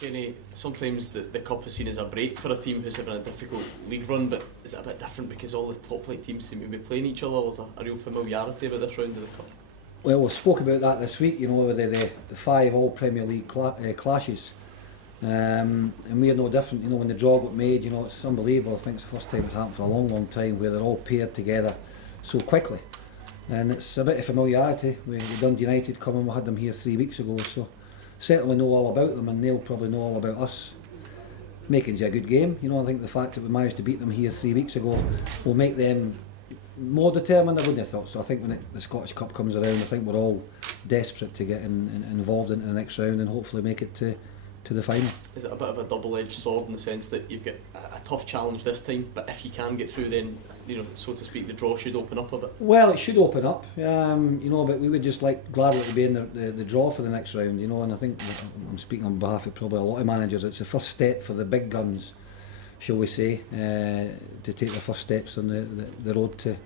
Kenny, sometimes the cup is seen as a break for a team who's having a difficult league run, but is it a bit different because all the top flight teams seem to be playing each other? There's a real familiarity with this round of the cup. Well, we spoke about that this week, with the 5 all Premier League clashes. And we're no different, when the draw got made, it's unbelievable. I think it's the first time it's happened for a long, long time where they're all paired together so quickly. And it's a bit of familiarity. We Dundee Utd coming, we had them here 3 weeks ago, so certainly know all about them, and they'll probably know all about us. Making's a good game, I think the fact that we managed to beat them here 3 weeks ago will make them more determined. I wouldn't have thought so. I think when the Scottish Cup comes around, I think we're all desperate to get involved into the next round and hopefully make it to the final. Is it a bit of a double-edged sword in the sense that you've got a tough challenge this time, but if you can get through, then so to speak, the draw should open up a bit? Well, it should open up, but we would just gladly to be in the draw for the next round, and I think I'm speaking on behalf of probably a lot of managers. It's the first step for the big guns, shall we say, to take the first steps on the road to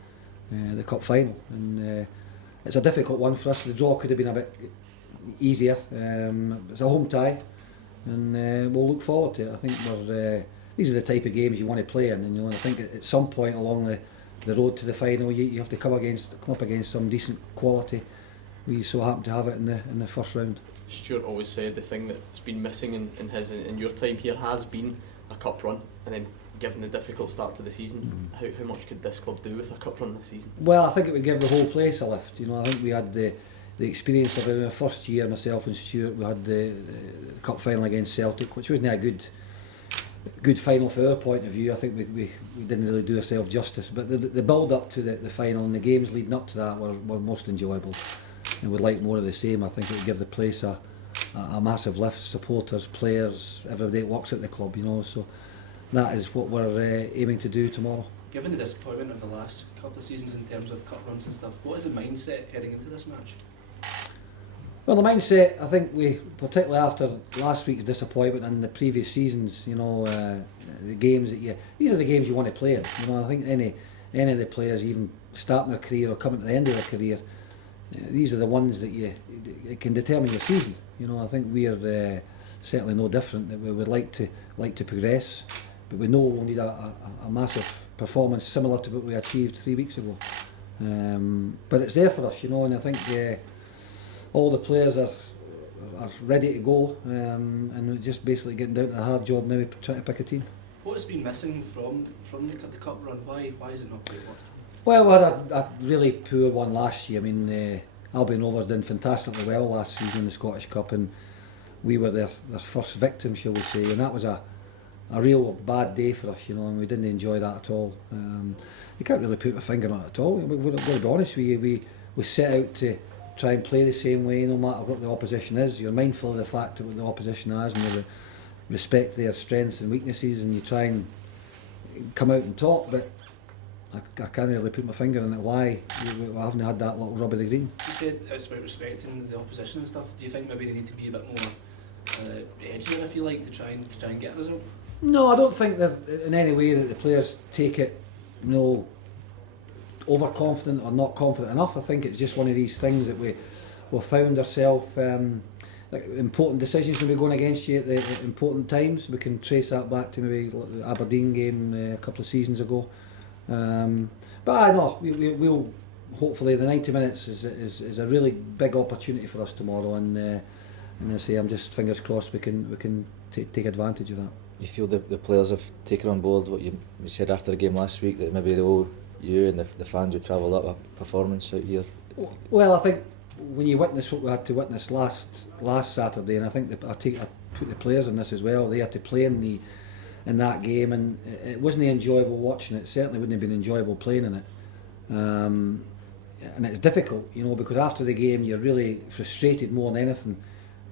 the cup final, and it's a difficult one for us. The draw could have been a bit easier. It's a home tie, and we'll look forward to it. I think these are the type of games you want to play in, and I think at some point along the road to the final, you have to come up against some decent quality. We so happen to have it in the first round. Stuart always said the thing that's been missing in your time here has been a cup run, and then given the difficult start to the season, how much could this club do with a cup run this season? Well, I think it would give the whole place a lift. I think we had the experience of it in the first year, myself and Stuart. We had the cup final against Celtic, which wasn't a good final for our point of view. I think we didn't really do ourselves justice, but the build up to the final and the games leading up to that were most enjoyable, and we'd like more of the same. I think it would give the place a massive lift. Supporters, players, everybody that works at the club, so that is what we're aiming to do tomorrow. Given the disappointment of the last couple of seasons in terms of cup runs and stuff, what is the mindset heading into this match? Well, the mindset, I think particularly after last week's disappointment and the previous seasons, the games these are the games you want to play in. I think any of the players, even starting their career or coming to the end of their career, these are the ones that it can determine your season. I think we're certainly no different. That we would like to progress, but we know we'll need a massive performance similar to what we achieved 3 weeks ago. But it's there for us, and I think all the players are ready to go, and we're just basically getting down to the hard job now, trying to pick a team. What has been missing from the cup run? Why is it not quite worked? Well, we had a really poor one last year. I mean, Albion Rovers did fantastically well last season in the Scottish Cup, and we were their first victim, shall we say, and that was a real bad day for us, and we didn't enjoy that at all. You can't really put my finger on it at all. We've got to be honest, we set out to try and play the same way no matter what the opposition is. You're mindful of the fact of what the opposition has, and you respect their strengths and weaknesses, and you try and come out and talk, but I can't really put my finger on it why we haven't had that little rub of the green. You said it's about respecting the opposition and stuff. Do you think maybe they need to be a bit more edgier, if you like, to try and get a result? No, I don't think that in any way that the players take it overconfident or not confident enough. I think it's just one of these things that we've found ourselves important decisions when we're going against you at the important times. We can trace that back to maybe the Aberdeen game a couple of seasons ago. But I know we'll hopefully the 90 minutes is a really big opportunity for us tomorrow, and I say I'm just fingers crossed we can take advantage of that. You feel the players have taken on board what you said after the game last week, that maybe they owe you and the fans who travelled up a performance out here? Well, I think when you witness what we had to witness last Saturday, and I think I put the players in this as well, they had to play in that game, and it wasn't enjoyable watching it. Certainly wouldn't have been enjoyable playing in it, and it's difficult, because after the game you're really frustrated more than anything,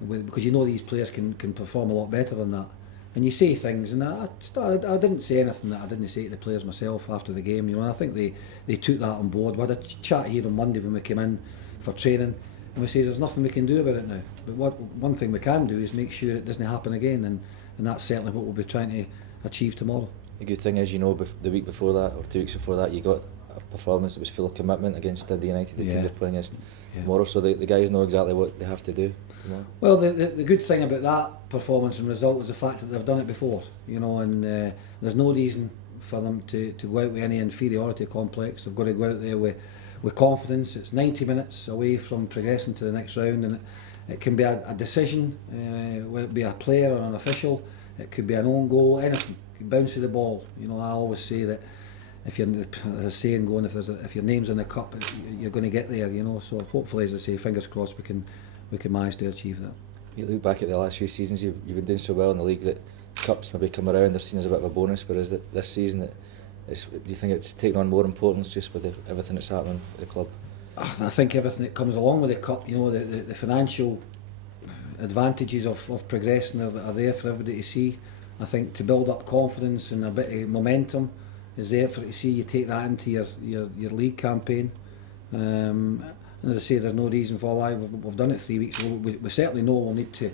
because these players can perform a lot better than that. And you say things, and I didn't say anything that I didn't say to the players myself after the game. I think they took that on board. We had a chat here on Monday when we came in for training, and we say there's nothing we can do about it now. But one thing we can do is make sure it doesn't happen again, and that's certainly what we'll be trying to achieve tomorrow. The good thing is, the week before that or 2 weeks before that, you got a performance that was full of commitment against Dundee Utd, the team they're playing against tomorrow, so the guys know exactly what they have to do tomorrow. Well, the good thing about that performance and result is the fact that they've done it before, and there's no reason for them to go out with any inferiority complex. They've got to go out there with confidence. It's 90 minutes away from progressing to the next round, and it can be a decision, whether it be a player or an official. It could be an own goal, anything. It could bounce to the ball. I always say that if you're, there's a saying going, if your name's on the cup, you're going to get there. So hopefully, as I say, fingers crossed, we can manage to achieve that. You look back at the last few seasons, you've been doing so well in the league that cups maybe come around, they're seen as a bit of a bonus, but is it this season do you think it's taken on more importance just with everything that's happening at the club? I think everything that comes along with the cup, the financial advantages of progressing are there for everybody to see. I think to build up confidence and a bit of momentum is there for to see. You take that into your league campaign. And as I say, there's no reason for why we've done it 3 weeks ago. We certainly know we'll need to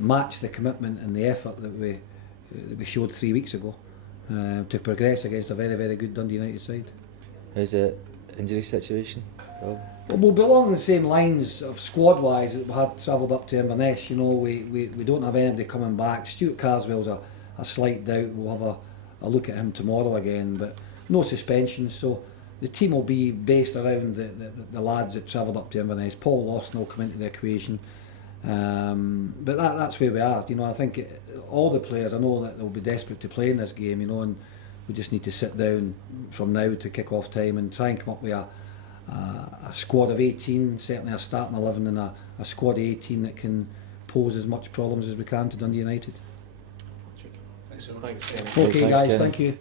match the commitment and the effort that we showed 3 weeks ago to progress against a very, very good Dundee United side. How's the injury situation? Well, we'll be along the same lines of squad-wise that we had travelled up to Inverness. We don't have anybody coming back. Stuart Carswell's a slight doubt. We'll have a look at him tomorrow again, but no suspensions. So the team will be based around the lads that travelled up to Inverness. Paul Lawson will come into the equation. But that's where we are. I think all the players, I know that they'll be desperate to play in this game, and we just need to sit down from now to kick-off time and try and come up with a squad of 18, certainly a starting 11 and a squad of 18 that can pose as much problems as we can to Dundee United. Thanks so much. Thanks. Okay, Thanks, guys, Kenny. thank you.